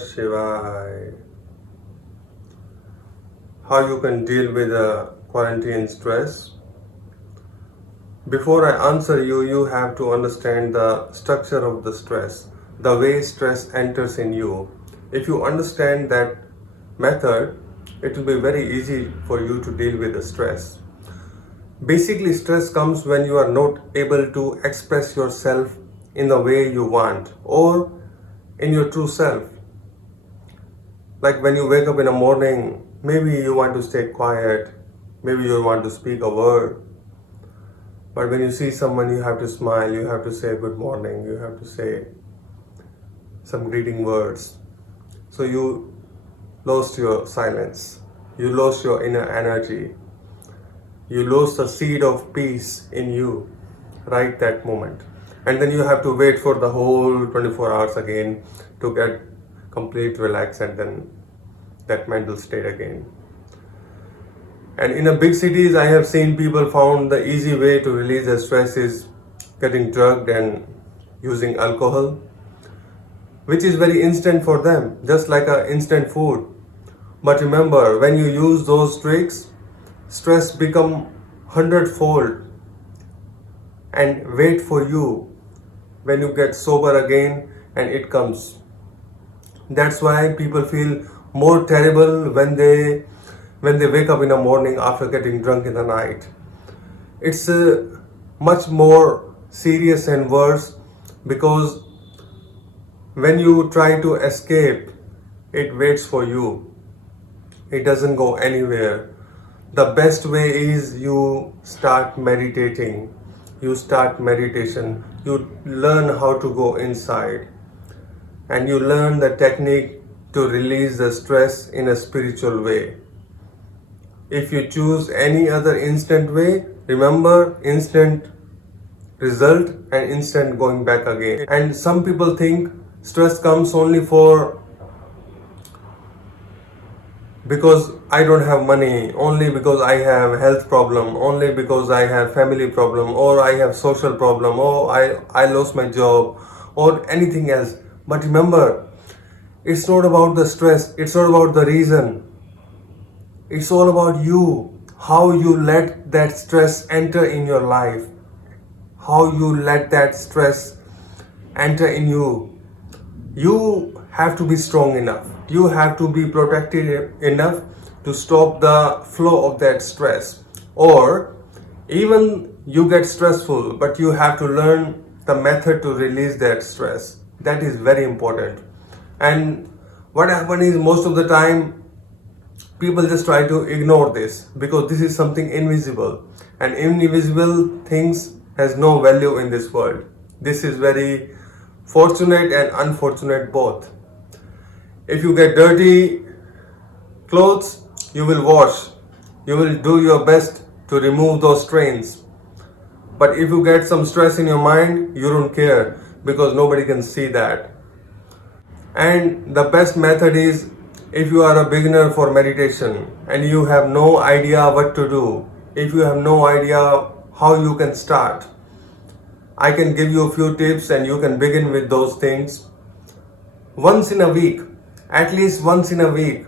Shivaya. How you can deal with quarantine stress? Before I answer you, you have to understand the structure of the stress, the way stress enters in you. If you understand that method, it will be very easy for you to deal with the stress. Basically, stress comes when you are not able to express yourself in the way you want or in your true self. Like when you wake up in the morning, maybe you want to stay quiet, maybe you want to speak a word, but when you see someone, you have to smile, you have to say good morning, you have to say some greeting words. So you lost your silence, you lost your inner energy, you lost the seed of peace in you right that moment. And then you have to wait for the whole 24 hours again to get complete relax and then that mental state again. And in a big cities, I have seen people found the easy way to release their stress is getting drugged and using alcohol, which is very instant for them, just like a instant food. But remember, when you use those tricks, stress become hundredfold and wait for you when you get sober again and it comes. That's why people feel more terrible when they wake up in the morning after getting drunk in the night. It's much more serious and worse because when you try to escape, it waits for you. It doesn't go anywhere. The best way is you start meditating. You start meditation. You learn how to go inside. And you learn the technique to release the stress in a spiritual way. If you choose any other instant way, remember instant result and instant going back again. And some people think stress comes only for because I don't have money, only because I have health problem, only because I have family problem, or I have social problem, or I lost my job, or anything else. But remember, it's not about the stress, it's not about the reason. It's all about you, how you let that stress enter in your life, how you let that stress enter in you. You have to be strong enough. You have to be protected enough to stop the flow of that stress. Or even you get stressful, but you have to learn the method to release that stress. That is very important. And what happens is most of the time, people just try to ignore this because this is something invisible. And invisible things has no value in this world. This is very fortunate and unfortunate both. If you get dirty clothes, you will wash. You will do your best to remove those stains. But if you get some stress in your mind, you don't care because nobody can see that. And the best method is if you are a beginner for meditation and you have no idea what to do, if you have no idea how you can start, I can give you a few tips and you can begin with those things. Once in a week, at least once in a week,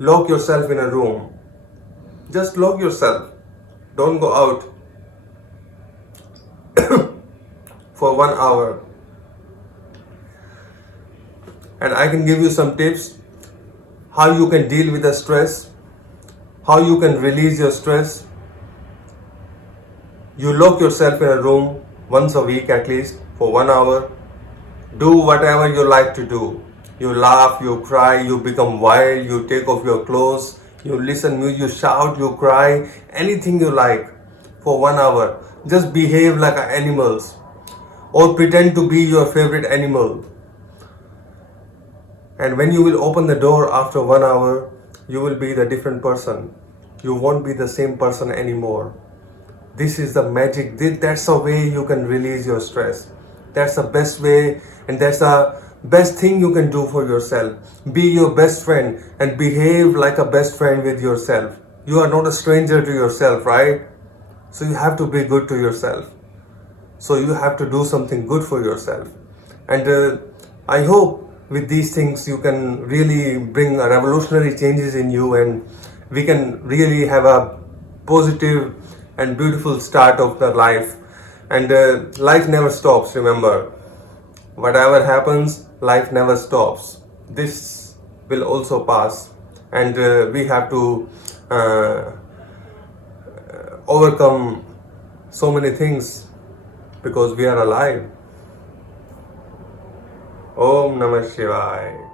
lock yourself in a room. Just lock yourself. Don't go out for 1 hour. And I can give you some tips how you can deal with the stress, how you can release your stress. You lock yourself in a room once a week at least for 1 hour. Do whatever you like to do. You laugh, you cry, you become wild, you take off your clothes, you listen music, you shout, you cry, anything you like for 1 hour. Just behave like animals or pretend to be your favorite animal. And when you will open the door after 1 hour, you will be the different person. You won't be the same person anymore. This is the magic. That's the way you can release your stress. That's the best way and that's the best thing you can do for yourself. Be your best friend and behave like a best friend with yourself. You are not a stranger to yourself, right? So you have to be good to yourself. So you have to do something good for yourself. And I hope with these things you can really bring a revolutionary changes in you, and we can really have a positive and beautiful start of the life. And life never stops, remember. Whatever happens, life never stops. This will also pass, and we have to uh, overcome so many things because we are alive. Om Namah Shivaya.